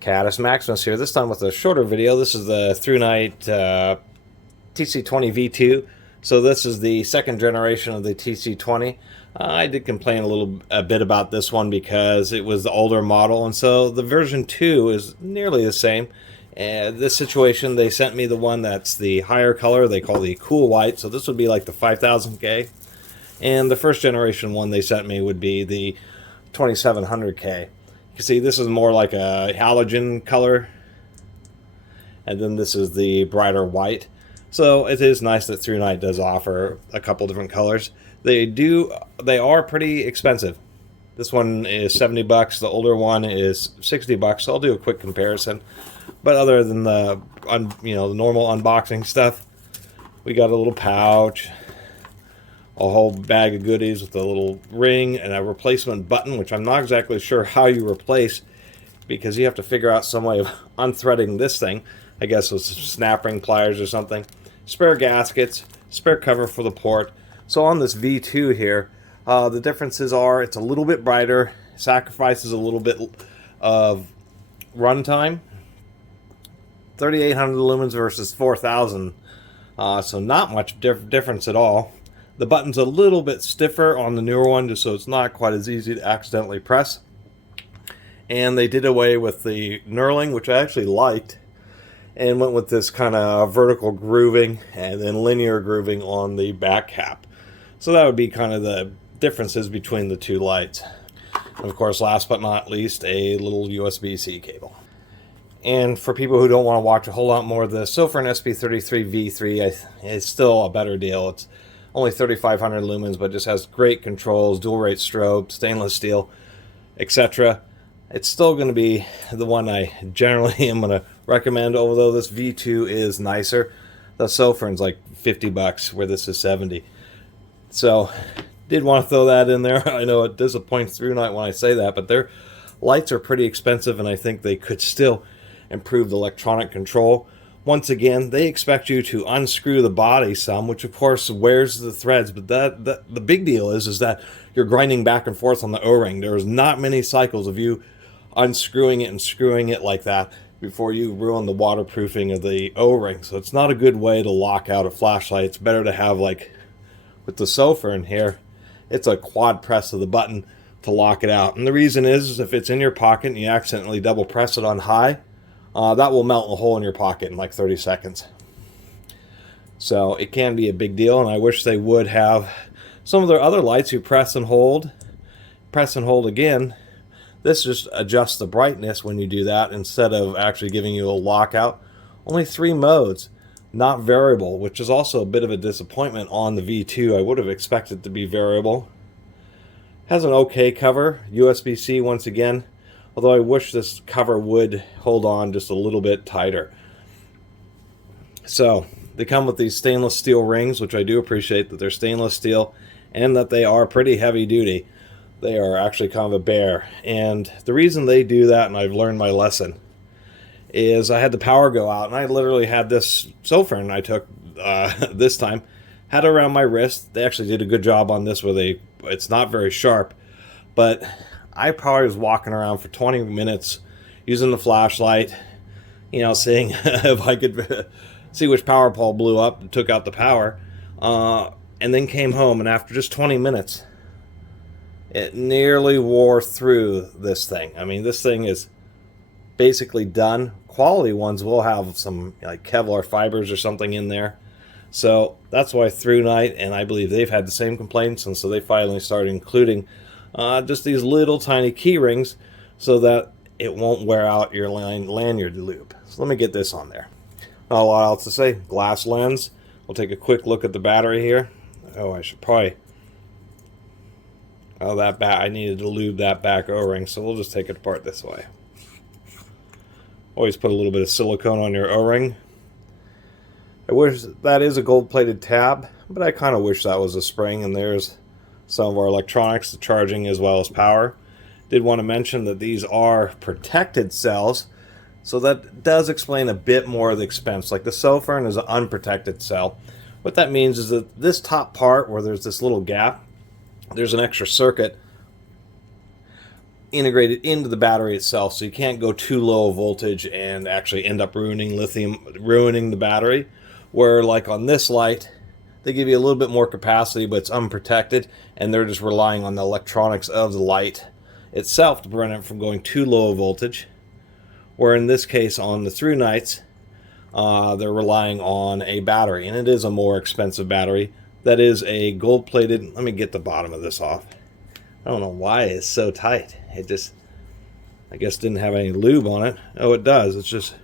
Catus Maximus here, this time with a shorter video. This is the ThruNite TC20 V2. So this is the second generation of the TC20. I did complain a bit about this one because it was the older model, and so the version 2 is nearly the same. This situation, they sent me the one that's the higher color, they call the cool white, so this would be like the 5000K. And the first generation one they sent me would be the 2700K. You can see this is more like a halogen color, and then this is the brighter white. So it is nice that ThruNite does offer a couple different colors. They are pretty expensive. This one is 70 bucks, the older one is 60 bucks. So I'll do a quick comparison. But other than the the normal unboxing stuff, we got a little pouch, a whole bag of goodies with a little ring and a replacement button, which I'm not exactly sure how you replace, because you have to figure out some way of unthreading this thing, I guess with snap ring pliers or something. Spare gaskets, spare cover for the port. So on this V2 here, the differences are it's a little bit brighter, sacrifices a little bit of runtime. 3,800 lumens versus 4,000, so not much difference at all. The button's a little bit stiffer on the newer one, just so it's not quite as easy to accidentally press. And they did away with the knurling, which I actually liked, and went with this kind of vertical grooving and then linear grooving on the back cap. So that would be kind of the differences between the two lights. And of course, last but not least, a little USB-C cable. And for people who don't want to watch a whole lot more, the Sofirn SP33 V3 is still a better deal. It's only 3,500 lumens, but just has great controls, dual rate strobe, stainless steel, etc. It's still going to be the one I generally am going to recommend, although this V2 is nicer. The Sofirn's like 50 bucks, where this is 70. So, did want to throw that in there. I know it disappoints ThruNite when I say that, but their lights are pretty expensive, and I think they could still improve the electronic control. Once again, they expect you to unscrew the body some, which of course wears the threads, but the big deal is that you're grinding back and forth on the O-ring. There's not many cycles of you unscrewing it and screwing it like that before you ruin the waterproofing of the O-ring. So it's not a good way to lock out a flashlight. It's better to have, like with the Sofirn here, it's a quad press of the button to lock it out. And the reason is if it's in your pocket and you accidentally double press it on high, that will melt a hole in your pocket in like 30 seconds. So it can be a big deal, and I wish they would have some of their other lights you press and hold again. This just adjusts the brightness when you do that instead of actually giving you a lockout. Only 3 modes, not variable, which is also a bit of a disappointment on the V2. I would have expected it to be variable. Has an okay cover, USB-C once again. Although I wish this cover would hold on just a little bit tighter. So, they come with these stainless steel rings, which I do appreciate that they're stainless steel and that they are pretty heavy duty. They are actually kind of a bear. And the reason they do that, and I've learned my lesson, is I had the power go out, and I literally had this Sofirn I took this time, had it around my wrist. They actually did a good job on this where it's not very sharp, but I probably was walking around for 20 minutes using the flashlight, seeing if I could see which power pole blew up and took out the power, and then came home, and after just 20 minutes, it nearly wore through this thing. I mean, this thing is basically done. Quality ones will have some like Kevlar fibers or something in there. So that's why ThruNite, and I believe they've had the same complaints, and so they finally started including just these little tiny key rings so that it won't wear out your lanyard loop. So let me get this on there. Not a lot else to say. Glass lens. We'll take a quick look at the battery here. Oh, I should probably... Oh, I needed to lube that back O-ring, so we'll just take it apart this way. Always put a little bit of silicone on your O-ring. I wish that is a gold-plated tab, but I kind of wish that was a spring, and there's some of our electronics, the charging as well as power. Did want to mention that these are protected cells, so that does explain a bit more of the expense. Like the Sofirn is an unprotected cell. What that means is that this top part where there's this little gap, there's an extra circuit integrated into the battery itself, so you can't go too low a voltage and actually end up ruining the battery. Where like on this light, they give you a little bit more capacity, but it's unprotected, and they're just relying on the electronics of the light itself to prevent it from going too low a voltage. Where in this case, on the ThruNites, they're relying on a battery, and it is a more expensive battery. That is a gold-plated. Let me get the bottom of this off. I don't know why it's so tight. It just, I guess, didn't have any lube on it. Oh, it does. It's just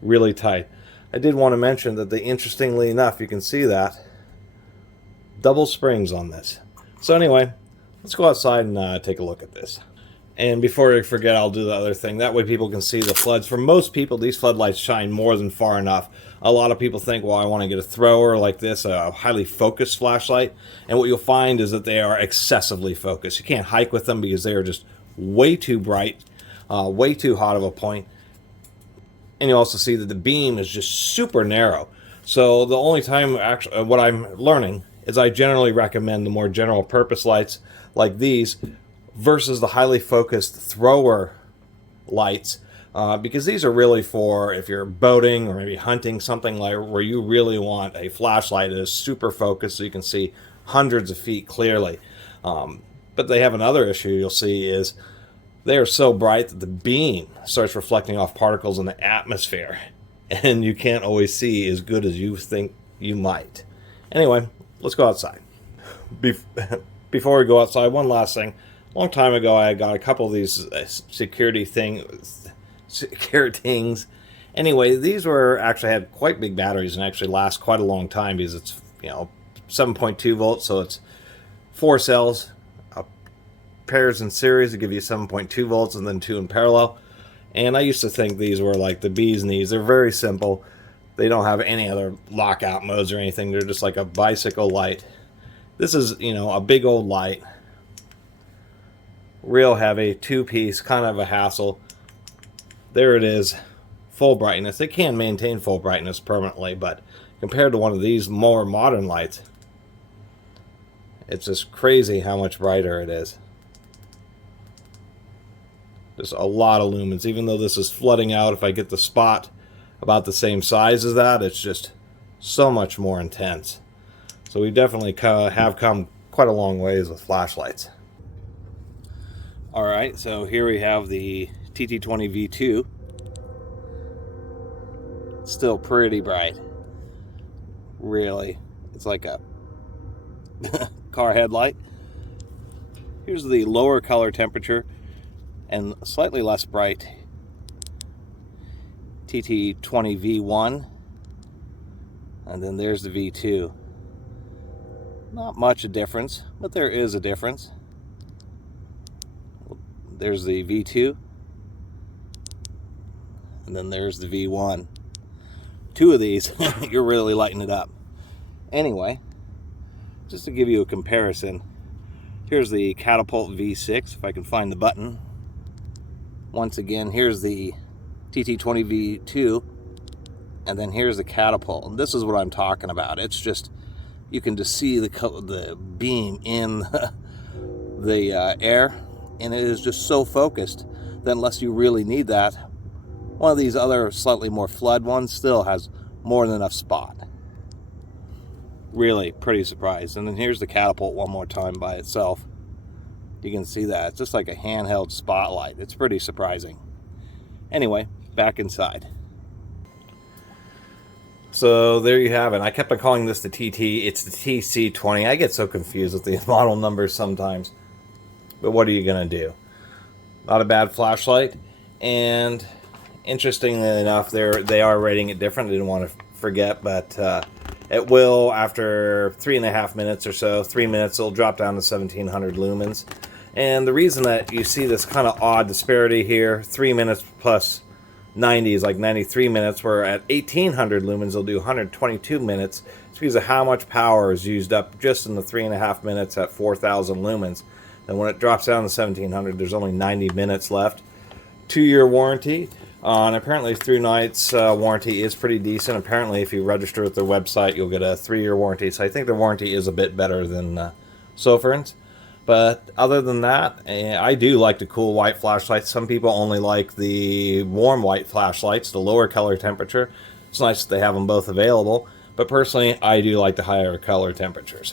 really tight. I did want to mention that interestingly enough, you can see that double springs on this. So anyway, let's go outside and take a look at this. And before I forget, I'll do the other thing. That way people can see the floods. For most people, these floodlights shine more than far enough. A lot of people think, well, I want to get a thrower like this, a highly focused flashlight. And what you'll find is that they are excessively focused. You can't hike with them because they are just way too bright, way too hot of a point. And you also see that the beam is just super narrow. So the only time, actually, what I'm learning is I generally recommend the more general purpose lights like these versus the highly focused thrower lights, because these are really for if you're boating or maybe hunting, something like where you really want a flashlight that is super focused so you can see hundreds of feet clearly. But they have another issue you'll see is they are so bright that the beam starts reflecting off particles in the atmosphere, and you can't always see as good as you think you might. Anyway, let's go outside. Before we go outside, one last thing. A long time ago, I got a couple of these security things. Anyway, these actually had quite big batteries and actually last quite a long time because it's 7.2 volts, so it's 4 cells, pairs in series to give you 7.2 volts and then 2 in parallel. And I used to think these were like the bee's knees. They're very simple. They don't have any other lockout modes or anything. They're just like a bicycle light. This is, a big old light. Real heavy, 2-piece, kind of a hassle. There it is, full brightness. It can maintain full brightness permanently, but compared to one of these more modern lights, it's just crazy how much brighter it is. There's a lot of lumens. Even though this is flooding out, if I get the spot about the same size as that, it's just so much more intense. So we definitely have come quite a long ways with flashlights. Alright, so here we have the TT20 V2. Still pretty bright. Really. It's like a car headlight. Here's the lower color temperature and slightly less bright TT20 V1. And then there's the V2. Not much a difference, but there is a difference. There's the V2, and then there's the V1. Two of these, you're really lighting it up. Anyway, just to give you a comparison, here's the Catapult V6, if I can find the button. Once again, here's the TT20 V2, and then here's the Catapult. And this is what I'm talking about. It's just, you can just see the beam in the air. And it is just so focused that unless you really need that, one of these other slightly more flood ones still has more than enough spot. Really pretty surprised. And then here's the Catapult one more time by itself. You can see that. It's just like a handheld spotlight. It's pretty surprising. Anyway, back inside. So there you have it. I kept on calling this the TT. It's the TC20. I get so confused with the model numbers sometimes. But what are you going to do? Not a bad flashlight. And interestingly enough, they are rating it different. I didn't want to forget, but it will, after 3.5 minutes or so, 3 minutes, it'll drop down to 1700 lumens. And the reason that you see this kind of odd disparity here, 3 minutes plus 90 is like 93 minutes, where at 1800 lumens, it'll do 122 minutes. It's because of how much power is used up just in the 3.5 minutes at 4000 lumens. And when it drops down to 1700, there's only 90 minutes left. 2-year warranty. And apparently ThruNite's warranty is pretty decent. Apparently if you register with their website, you'll get a 3-year warranty. So I think the warranty is a bit better than Sofern's. But other than that, I do like the cool white flashlights. Some people only like the warm white flashlights, the lower color temperature. It's nice that they have them both available. But personally, I do like the higher color temperatures.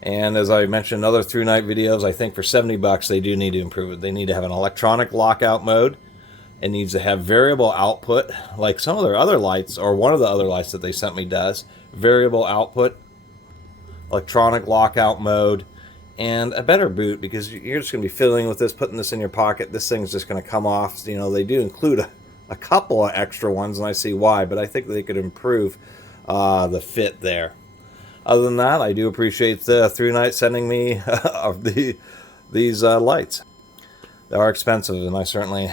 And as I mentioned in other ThruNite videos, I think for 70 bucks they do need to improve it. They need to have an electronic lockout mode. It needs to have variable output, like some of their other lights, or one of the other lights that they sent me does. Variable output, electronic lockout mode, and a better boot, because you're just going to be fiddling with this, putting this in your pocket. This thing's just going to come off. You know, they do include a couple of extra ones, and I see why, but I think they could improve the fit there. Other than that, I do appreciate the ThruNite sending me these lights. They are expensive, and I certainly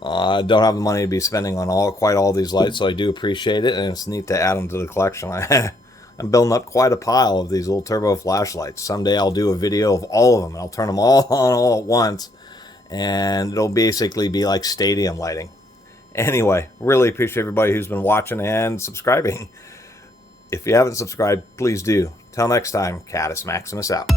don't have the money to be spending on quite all these lights, so I do appreciate it, and it's neat to add them to the collection. I'm building up quite a pile of these little turbo flashlights. Someday I'll do a video of all of them. I'll turn them all on all at once, and it'll basically be like stadium lighting. Anyway, really appreciate everybody who's been watching and subscribing. If you haven't subscribed, please do. Till next time, Catus Maximus out.